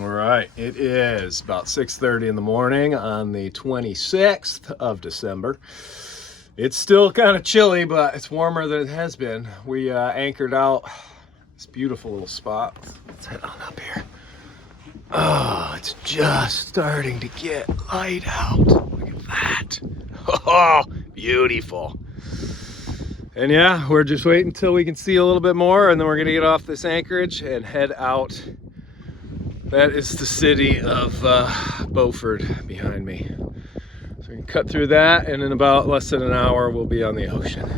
All right, it is about 6:30 in the morning on the 26th of December. It's still kind of chilly, but it's warmer than it has been. We anchored out this beautiful little spot. Let's head on up here. Oh, it's just starting to get light out. Look at that. Oh, beautiful. And yeah, we're just waiting until we can see a little bit more, and then we're gonna get off this anchorage and head out. That is the city of Beaufort behind me. So we can cut through that, and in about less than an hour, we'll be on the ocean.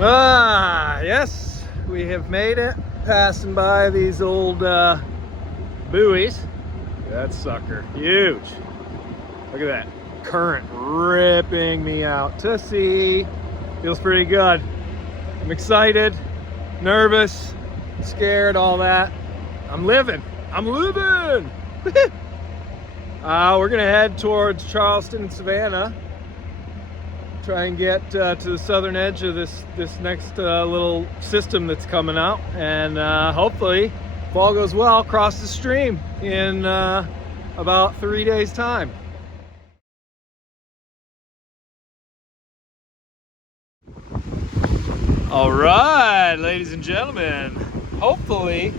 Yes, we have made it. Passing by these old buoys. That sucker, huge. Look at that current ripping me out to sea. Feels pretty good. I'm excited, nervous, scared, all that. I'm living. We're gonna head towards Charleston and Savannah. Try and get to the southern edge of this next little system that's coming out, and hopefully, if all goes well, cross the stream in about 3 days' time. All right, ladies and gentlemen, hopefully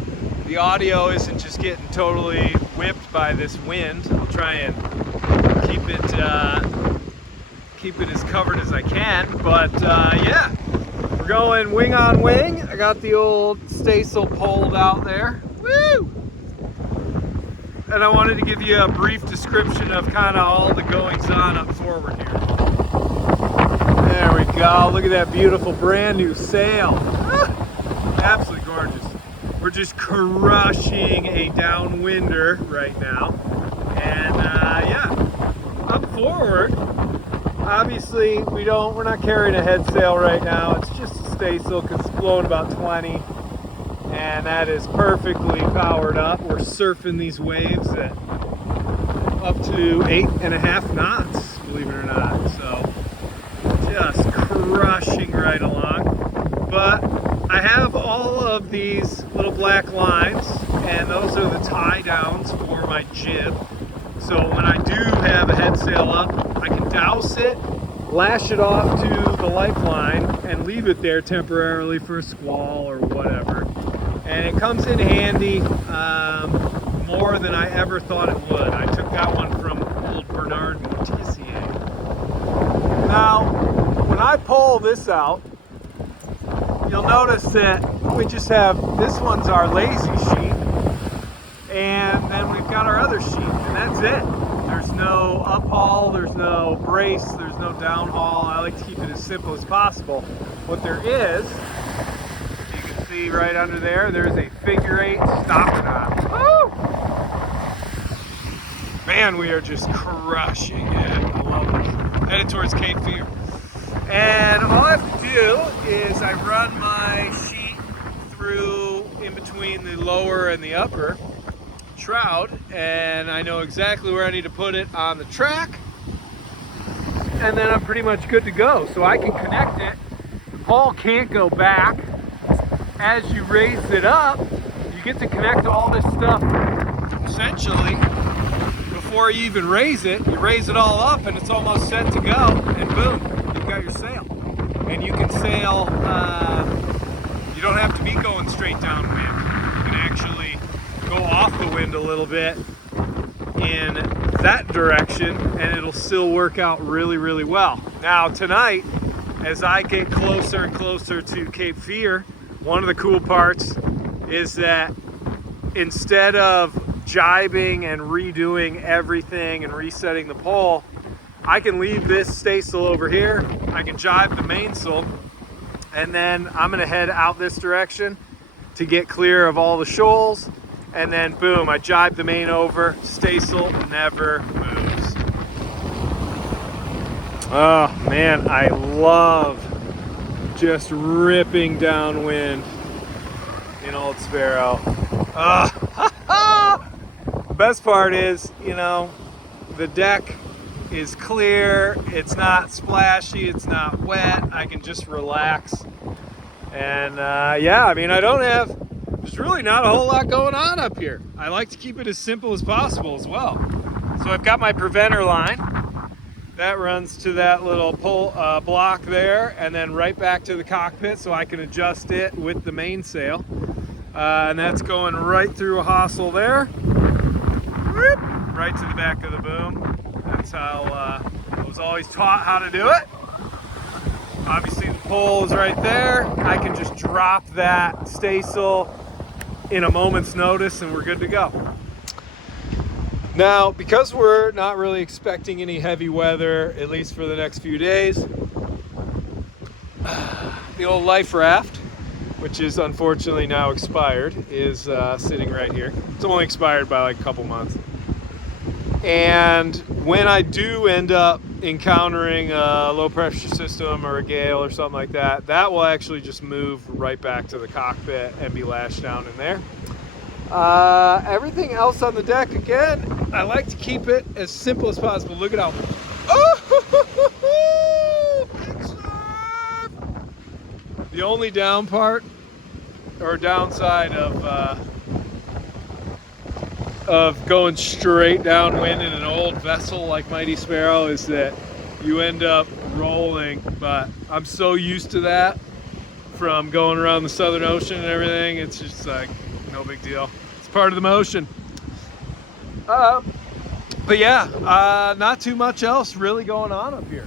the audio isn't just getting totally whipped by this wind. I'll try and keep it as covered as I can, but yeah, we're going wing on wing. I got the old staysail pulled out there. Woo! And I wanted to give you a brief description of kind of all the goings on up forward here. There we go. Look at that beautiful brand new sail. Absolutely gorgeous. We're just crushing a downwinder right now. And yeah, up forward, obviously we're not carrying a head sail right now. It's just a staysail because it's blowing about 20. And that is perfectly powered up. We're surfing these waves at up to 8.5 knots, believe it or not. So just crushing right along. But I have all of these little black lines, and those are the tie downs for my jib. So when I do have a head sail up, I can douse it, lash it off to the lifeline, and leave it there temporarily for a squall or whatever. And it comes in handy more than I ever thought it would. I took that one from old Bernard Mortizier. Now, when I pull this out, you'll notice that we just have, this one's our lazy sheet, and then we've got our other sheet, and that's it. There's no uphaul, there's no brace, there's no downhaul. I like to keep it as simple as possible. What there is, you can see right under there's a figure 8 stop knot. Woo! Man, we are just crushing it. I love it. Headed towards Cape Fear. And all I have to do is I run my sheet through in between the lower and the upper shroud, and I know exactly where I need to put it on the track, and then I'm pretty much good to go. So I can connect it. The pole can't go back. As you raise it up, you get to connect all this stuff essentially before you even raise it. You raise it all up and it's almost set to go, and boom, you've got your sail. And you can sail, you don't have to be going straight downwind. You can actually go off the wind a little bit in that direction, and it'll still work out really, really well. Now tonight, as I get closer and closer to Cape Fear, one of the cool parts is that instead of jibing and redoing everything and resetting the pole, I can leave this staysail over here, I can jibe the mainsail, and then I'm gonna head out this direction to get clear of all the shoals, and then boom, I jibe the main over, staysail never moves. Oh man, I love just ripping downwind in Old Sparrow. The best part is, you know, the deck is clear, it's not splashy, it's not wet, I can just relax. And yeah, I mean, I don't have there's really not a whole lot going on up here. I like to keep it as simple as possible as well. So I've got my preventer line. That runs to that little block there, and then right back to the cockpit so I can adjust it with the mainsail. And that's going right through a hostel there. Whoop, right to the back of the boom. That's how I was always taught how to do it. Obviously the pole is right there. I can just drop that staysail in a moment's notice and we're good to go. Now, because we're not really expecting any heavy weather, at least for the next few days, the old life raft, which is unfortunately now expired, is sitting right here. It's only expired by like a couple months. And when I do end up encountering a low pressure system or a gale or something like that, that will actually just move right back to the cockpit and be lashed down in there. Everything else on the deck, again, I like to keep it as simple as possible. Look at how, big surf! The only down part or downside of going straight downwind in an old vessel like Mighty Sparrow is that you end up rolling, but I'm so used to that from going around the Southern Ocean and everything. It's just like no big deal. It's part of the motion. But yeah, not too much else really going on up here.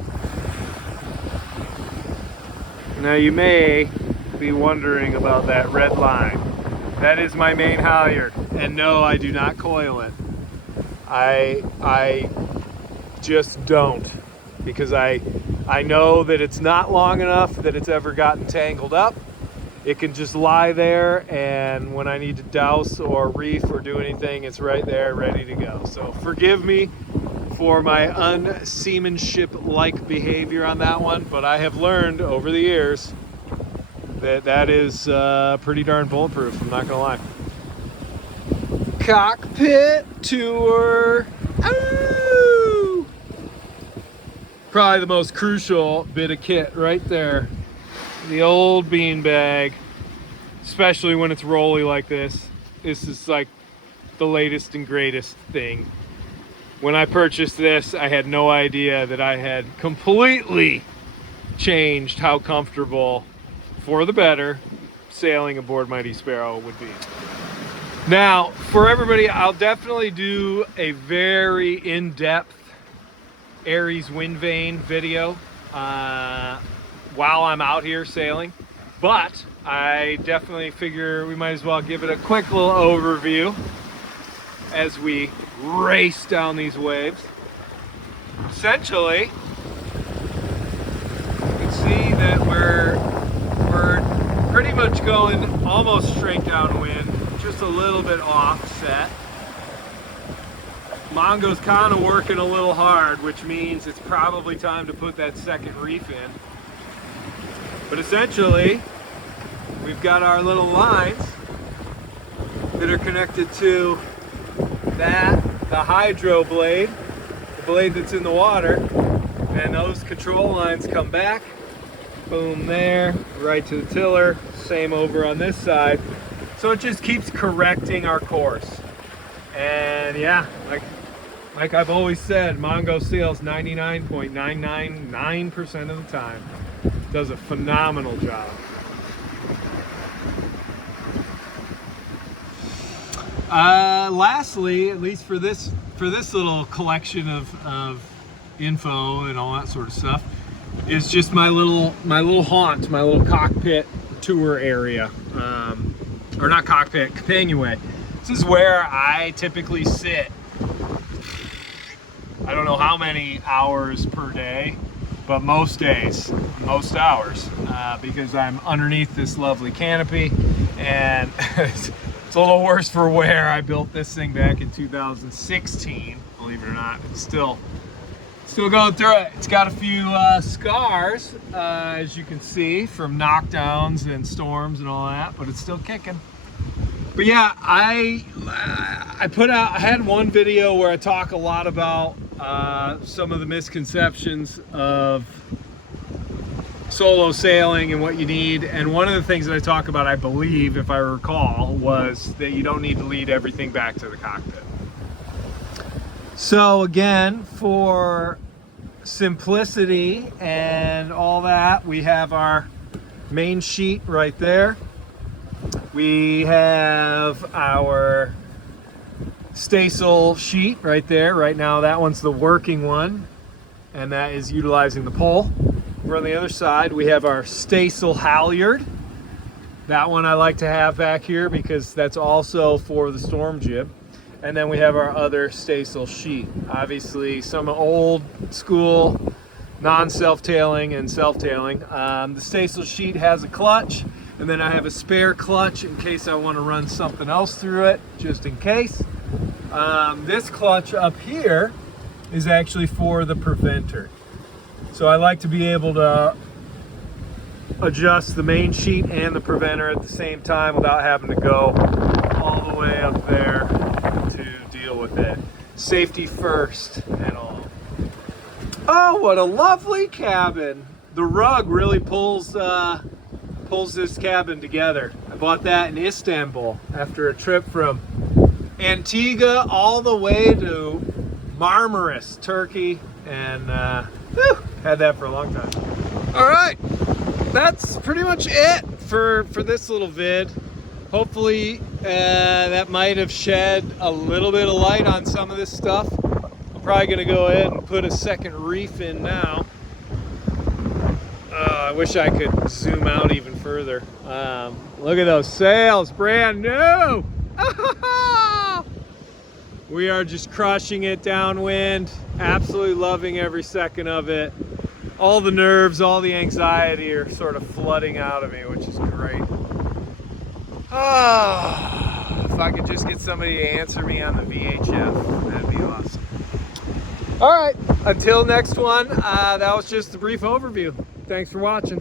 Now you may be wondering about that red line. That is my main halyard, and no, I do not coil it. I just don't, because I know that it's not long enough that it's ever gotten tangled up. It can just lie there, and when I need to douse or reef or do anything, it's right there ready to go. So forgive me for my unseamanship-like behavior on that one, but I have learned over the years that is pretty darn bulletproof, I'm not gonna lie. Cockpit tour. Ooh! Probably the most crucial bit of kit right there. The old beanbag, especially when it's rolly like this. This is like the latest and greatest thing. When I purchased this, I had no idea that I had completely changed how comfortable, for the better, sailing aboard Mighty Sparrow would be. Now, for everybody, I'll definitely do a very in-depth Aries wind vane video while I'm out here sailing, but I definitely figure we might as well give it a quick little overview as we race down these waves. Essentially, you can see that we're pretty much going almost straight downwind, just a little bit offset. Mongo's kind of working a little hard, which means it's probably time to put that second reef in. But essentially, we've got our little lines that are connected to the hydro blade, the blade that's in the water, and those control lines come back, boom there, right to the tiller, same over on this side. So it just keeps correcting our course. And yeah, like I've always said, Mongo sails 99.999% of the time. Does a phenomenal job. Lastly, at least for this little collection of info and all that sort of stuff, is just my little haunt, my little cockpit tour area, or not cockpit, companionway. This is where I typically sit. I don't know how many hours per day, but most days, most hours, because I'm underneath this lovely canopy, and it's a little worse for wear. I built this thing back in 2016, believe it or not. It's still going through it. It's got a few scars, as you can see, from knockdowns and storms and all that, but it's still kicking. But yeah, I had one video where I talk a lot about some of the misconceptions of solo sailing and what you need. And one of the things that I talk about, I believe, if I recall, was that you don't need to lead everything back to the cockpit. So again, for simplicity and all that, we have our main sheet right there. We have our staysail sheet right there. Right now that one's the working one, and that is utilizing the pole. Over on the other side we have our staysail halyard. That one I like to have back here because that's also for the storm jib. And then we have our other staysail sheet. Obviously some old school non-self-tailing and self-tailing. The staysail sheet has a clutch, and then I have a spare clutch in case I want to run something else through it, just in case. This clutch up here is actually for the preventer. So I like to be able to adjust the main sheet and the preventer at the same time without having to go all the way up there to deal with it. Safety first and all. Oh, what a lovely cabin. The rug really pulls this cabin together. I bought that in Istanbul after a trip from Antigua all the way to Marmaris, Turkey, and had that for a long time. All right, that's pretty much it for this little vid. Hopefully that might have shed a little bit of light on some of this stuff. I'm probably gonna go ahead and put a second reef in now. I wish I could zoom out even further. Look at those sails, brand new. We are just crushing it downwind. Absolutely loving every second of it. All the nerves, all the anxiety are sort of flooding out of me, which is great. If I could just get somebody to answer me on the VHF, that'd be awesome. All right, until next one, that was just a brief overview. Thanks for watching.